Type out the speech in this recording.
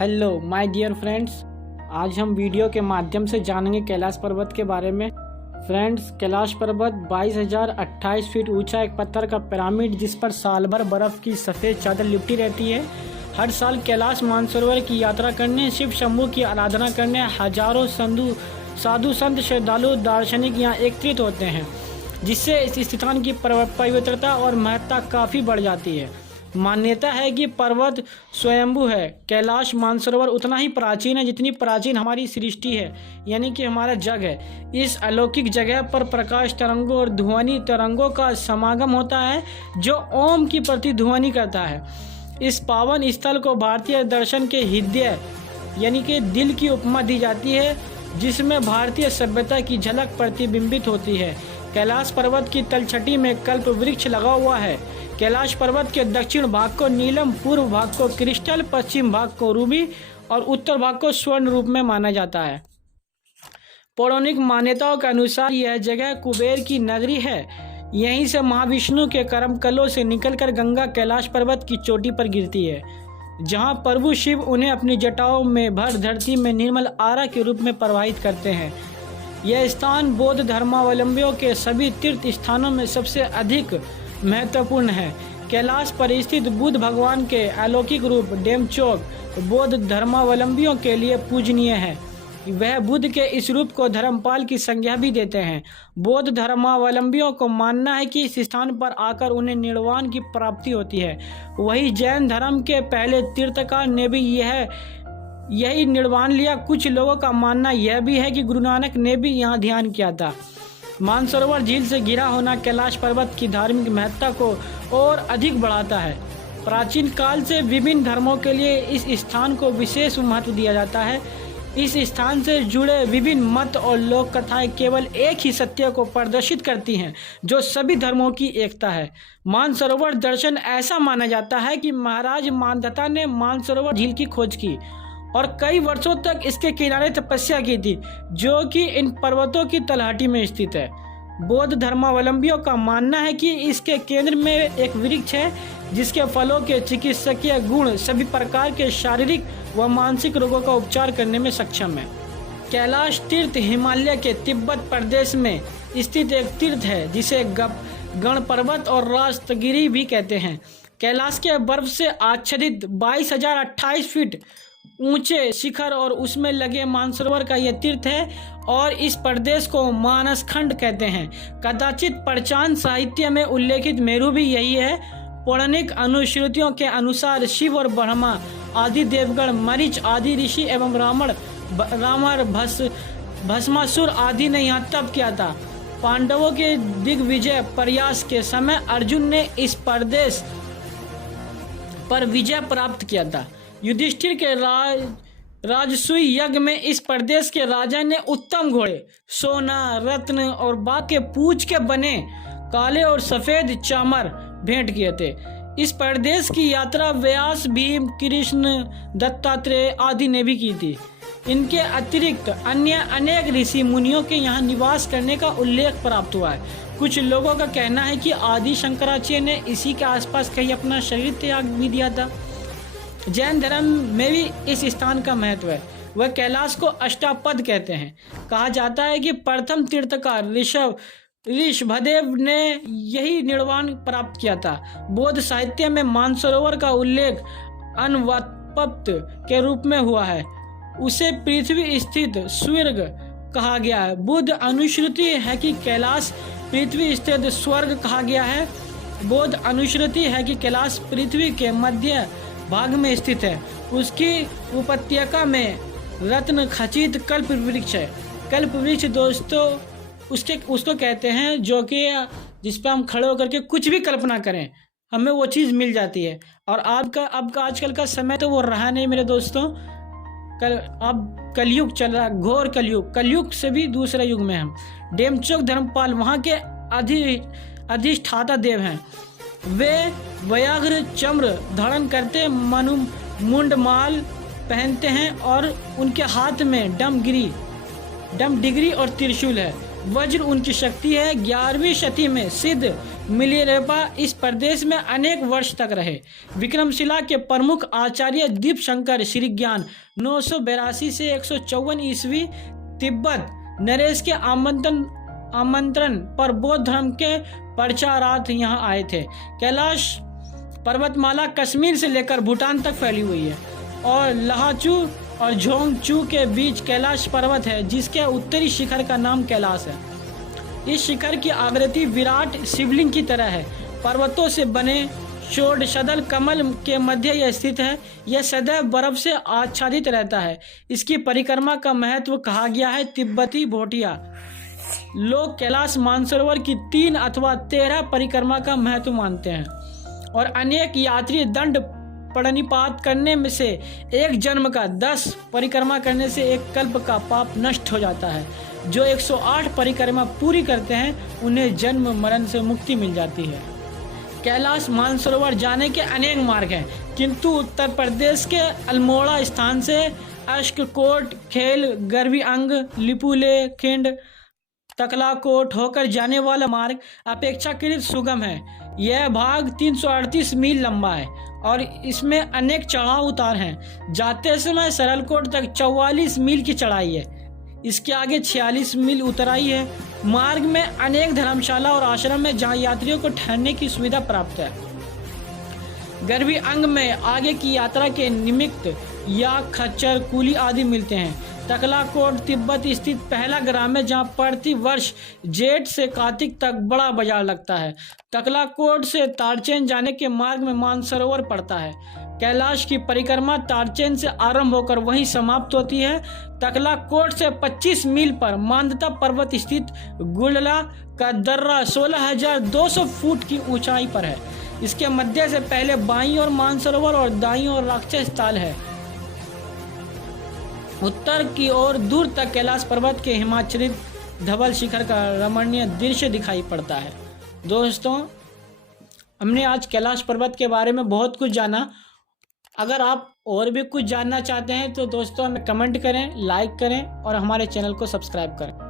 Hello my dear friends, आज हम video के माध्यम से जानेंगे कैलाश पर्वत के बारे में। फ्रेंड्स, कैलाश पर्वत 22,028 फीट ऊंचा एक पत्थर का पिरामिड जिस पर साल भर बर्फ की सफ़ेद चादर लिपटी रहती है। हर साल कैलाश मानसरोवर की यात्रा करने, शिव शंभू की आराधना करने हजारों साधु संत श्रद्धालु दार्शनिक यहाँ एकत्रित होते हैं, जिससे इस स्थान की पवित्रता और महत्ता काफ़ी बढ़ जाती है। मान्यता है कि पर्वत स्वयंभू है। कैलाश मानसरोवर उतना ही प्राचीन है जितनी प्राचीन हमारी सृष्टि है, यानी कि हमारा जग है। इस अलौकिक जगह पर प्रकाश तरंगों और ध्वनि तरंगों का समागम होता है जो ओम की प्रतिध्वनि करता है। इस पावन स्थल को भारतीय दर्शन के हृदय यानी कि दिल की उपमा दी जाती है, जिसमें भारतीय सभ्यता की झलक प्रतिबिंबित होती है। कैलाश पर्वत की तलछटी में कल्प वृक्ष लगा हुआ है। कैलाश पर्वत के दक्षिण भाग को नीलम, पूर्व भाग को क्रिस्टल, पश्चिम भाग को रूबी और उत्तर भाग को स्वर्ण रूप में माना जाता है। पौराणिक मान्यताओं के अनुसार यह जगह कुबेर की नगरी है। यहीं से महाविष्णु के कर्मकलों से निकलकर गंगा कैलाश पर्वत की चोटी पर गिरती है, जहां प्रभु शिव उन्हें अपनी जटाओं में भर धरती में निर्मल आरा के रूप में प्रवाहित करते हैं। यह स्थान बौद्ध धर्मावलंबियों के सभी तीर्थ स्थानों में सबसे अधिक महत्वपूर्ण है। कैलाश पर स्थित बुद्ध भगवान के अलौकिक रूप डेमचोक बौद्ध धर्मावलंबियों के लिए पूजनीय है। वह बुद्ध के इस रूप को धर्मपाल की संज्ञा भी देते हैं। बौद्ध धर्मावलंबियों को मानना है कि इस स्थान पर आकर उन्हें निर्वाण की प्राप्ति होती है। वही जैन धर्म के पहले तीर्थकार ने भी यही निर्वाण लिया। कुछ लोगों का मानना यह भी है कि गुरु नानक ने भी यहाँ ध्यान किया था। मानसरोवर झील से घिरा होना कैलाश पर्वत की धार्मिक महत्ता को और अधिक बढ़ाता है। प्राचीन काल से विभिन्न धर्मों के लिए इस स्थान को विशेष महत्व दिया जाता है। इस स्थान से जुड़े विभिन्न मत और लोक कथाएं केवल एक ही सत्य को प्रदर्शित करती हैं, जो सभी धर्मों की एकता है। मानसरोवर दर्शन ऐसा माना जाता है कि महाराज मानधता ने मानसरोवर झील की खोज की और कई वर्षों तक इसके किनारे तपस्या की थी, जो कि इन पर्वतों की तलहटी में स्थित है। बौद्ध धर्मावलंबियों का मानना है कि इसके केंद्र में एक वृक्ष है, जिसके फलों के चिकित्सकीय गुण सभी प्रकार के शारीरिक व मानसिक रोगों का उपचार करने में सक्षम है। कैलाश तीर्थ हिमालय के तिब्बत प्रदेश में स्थित एक तीर्थ है, जिसे गण पर्वत और राजतगिरी भी कहते हैं। कैलाश के बर्फ से आच्छादित 22,028 फीट ऊंचे शिखर और उसमें लगे मानसरोवर का यह तीर्थ है और इस प्रदेश को मानसखंड कहते हैं। कदाचित प्रचान साहित्य में उल्लेखित मेरू भी यही है। पौराणिक अनुश्रुतियों के अनुसार शिव और ब्रह्मा आदि देवगण, मरीच आदि ऋषि एवं रावण भस्मासुर आदि ने यहाँ तप किया था। पांडवों के दिग्विजय प्रयास के समय अर्जुन ने इस प्रदेश पर विजय प्राप्त किया था। युधिष्ठिर के राजसूय यज्ञ में इस प्रदेश के राजा ने उत्तम घोड़े, सोना, रत्न और बाघ के पूंछ के बने काले और सफेद चामर भेंट किए थे। इस प्रदेश की यात्रा व्यास, भीम, कृष्ण, दत्तात्रेय आदि ने भी की थी। इनके अतिरिक्त अन्य अनेक ऋषि मुनियों के यहाँ निवास करने का उल्लेख प्राप्त हुआ है। कुछ लोगों का कहना है कि आदि शंकराचार्य ने इसी के आसपास कहीं अपना शरीर त्याग भी दिया था। जैन धर्म में भी इस स्थान का महत्व है। वह कैलाश को अष्टापद कहते हैं। कहा जाता है कि प्रथम तीर्थकार ऋषभदेव ने यही निर्वाण प्राप्त किया था। बौद्ध साहित्य में मानसरोवर का उल्लेख अनवपप्त के रूप में हुआ है। उसे पृथ्वी स्थित स्वर्ग कहा गया है। बुद्ध अनुश्रुति है कि कैलाश पृथ्वी स्थित स्वर्ग कहा गया है। बौद्ध अनुश्रुति है कि कैलाश पृथ्वी के मध्य भाग में स्थित है। उसकी उपत्यका में रत्न खचित कल्प वृक्ष है। कल्प वृक्ष दोस्तों उसको कहते हैं जो कि जिस पर हम खड़े होकर के कुछ भी कल्पना करें, हमें वो चीज़ मिल जाती है। और अब आजकल का समय तो वो रहा नहीं मेरे दोस्तों। अब कलयुग चल रहा, घोर कलयुग से भी दूसरे युग में हम। डेमचोक धर्मपाल वहाँ के अधिष्ठाता देव हैं। वे व्याघ्र चम्र धारण करते, मुंडमाल पहनते हैं और उनके हाथ में डम डिग्री और त्रिशूल है। वज्र उनकी शक्ति है। 11वीं शती में सिद्ध मिलिरपा इस प्रदेश में अनेक वर्ष तक रहे। विक्रमशिला के प्रमुख आचार्य दीपशंकर श्रीज्ञान 982 से 154 ईस्वी तिब्बत नरेश के आमंत्रण पर बौद्ध धर्म के प्रचारार्थ यहाँ आए थे। कैलाश पर्वतमाला कश्मीर से लेकर भूटान तक फैली हुई है और लहाचू और झोंगचू के बीच कैलाश पर्वत है, जिसके उत्तरी शिखर का नाम कैलाश है। इस शिखर की आकृति विराट शिवलिंग की तरह है। पर्वतों से बने षोडशदल कमल के मध्य यह स्थित है। यह सदैव बर्फ से आच्छादित रहता है। इसकी परिक्रमा का महत्व कहा गया है। तिब्बती भोटिया लोग कैलाश मानसरोवर की 3 अथवा 13 परिक्रमा का महत्व मानते हैं और अनेक यात्री दंड प्रणिपात करने में से एक जन्म का 10 परिक्रमा करने से एक कल्प का पाप नष्ट हो जाता है। जो 108 परिक्रमा पूरी करते हैं उन्हें जन्म मरण से मुक्ति मिल जाती है। कैलाश मानसरोवर जाने के अनेक मार्ग हैं, किंतु उत्तर प्रदेश के अल्मोड़ा स्थान से अश्ककोट, खेल, गर्वी अंग, लिपुले खिंड, तकलाकोट होकर जाने वाला मार्ग अपेक्षाकृत सुगम है। यह भाग 338 मील लंबा है और इसमें अनेक चढ़ाव उतार हैं। जाते समय सरलकोट तक 44 मील की चढ़ाई है। इसके आगे 46 मील उतराई है। मार्ग में अनेक धर्मशाला और आश्रम है जहां यात्रियों को ठहरने की सुविधा प्राप्त है। गर्वी अंग में आगे की यात्रा के निमित्त या खच्चर, कुली आदि मिलते हैं। तकलाकोट तिब्बत स्थित पहला ग्राम है जहां प्रति वर्ष जेठ से कार्तिक तक बड़ा बाजार लगता है। तकलाकोट से तारचेन जाने के मार्ग में मानसरोवर पड़ता है। कैलाश की परिक्रमा तारचेन से आरंभ होकर वहीं समाप्त होती है। तकलाकोट से 25 मील पर मांदता पर्वत स्थित गुलला का दर्रा 16,200 फुट की ऊंचाई पर है। इसके मध्य से पहले बाईं ओर मानसरोवर और दाईं ओर राक्षस ताल है। उत्तर की ओर दूर तक कैलाश पर्वत के हिमाच्छादित धवल शिखर का रमणीय दृश्य दिखाई पड़ता है। दोस्तों, हमने आज कैलाश पर्वत के बारे में बहुत कुछ जाना। अगर आप और भी कुछ जानना चाहते हैं तो दोस्तों हमें कमेंट करें, लाइक करें और हमारे चैनल को सब्सक्राइब करें।